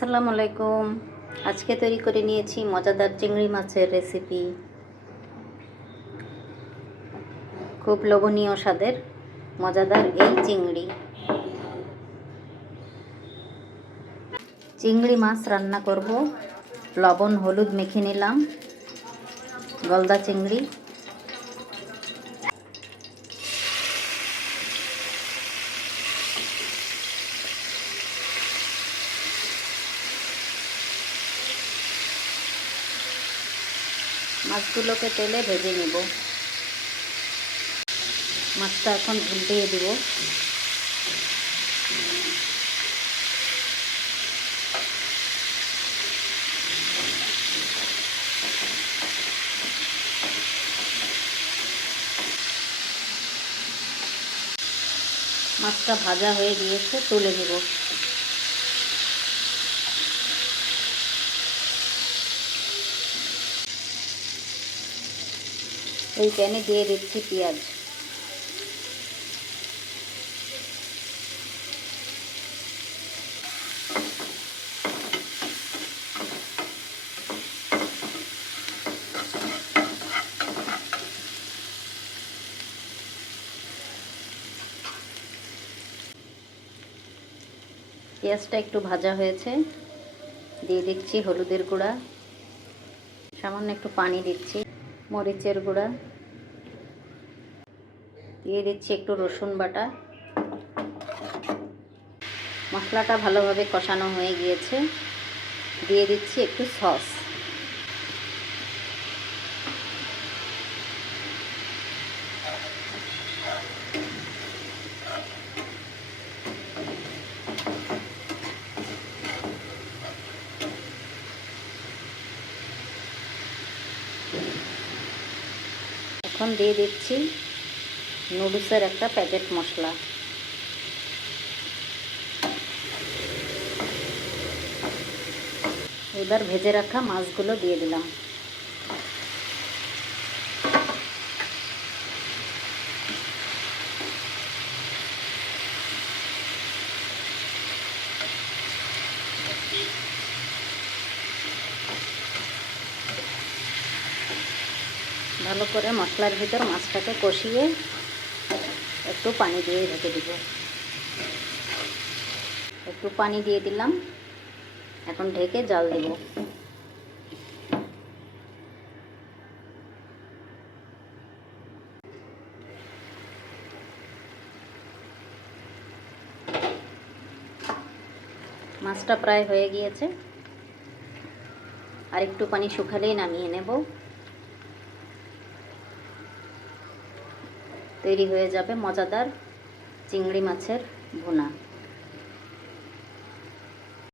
আসসালামু আলাইকুম। আজকে তৈরি করে নিয়েছি মজাদার চিংড়ি মাছের রেসিপি। খুব লোভনীয় স্বাদের মজাদার এই চিংড়ি মাছ রান্না করব। লবণ হলুদ মেখে নিলাম। গলদা চিংড়ি, মাছগুলোকে তেলে ভেজে নেব। মাছটা এখন উল্টিয়ে দিব। মাছটা ভাজা হয়ে গিয়েছে, তুলে নেব। এই প্যানে দিয়ে দিচ্ছি পেঁয়াজ। পেঁয়াজটা একটু ভাজা হয়েছে, দিয়ে দিচ্ছি হলুদের গুঁড়া, সামান্য একটু পানি দিচ্ছি, মরিচের গুঁড়া, দিয়ে দিচ্ছি একটু রসুন বাটা। মশলাটা ভালোভাবে কষানো হয়ে গিয়েছে, দিয়ে দিচ্ছি একটু সস। এখন দিয়ে দিচ্ছি নুডলসের একটা প্যাকেট মশলা। এবার ভেজে রাখা মাছগুলো দিয়ে দিলাম। ভালো করে মশলার ভিতর মাছটাকে কষিয়ে একটু পানি দিয়ে ঢেকে দিব। একটু পানি দিয়ে দিলাম, এখন ঢেকে জাল দেব। মাছটা প্রায় হয়ে গিয়েছে, আর একটু পানি শুকালেই নামিয়ে নেব। তৈরি হয়ে যাবে মজাদার চিংড়ি মাছের ভুনা।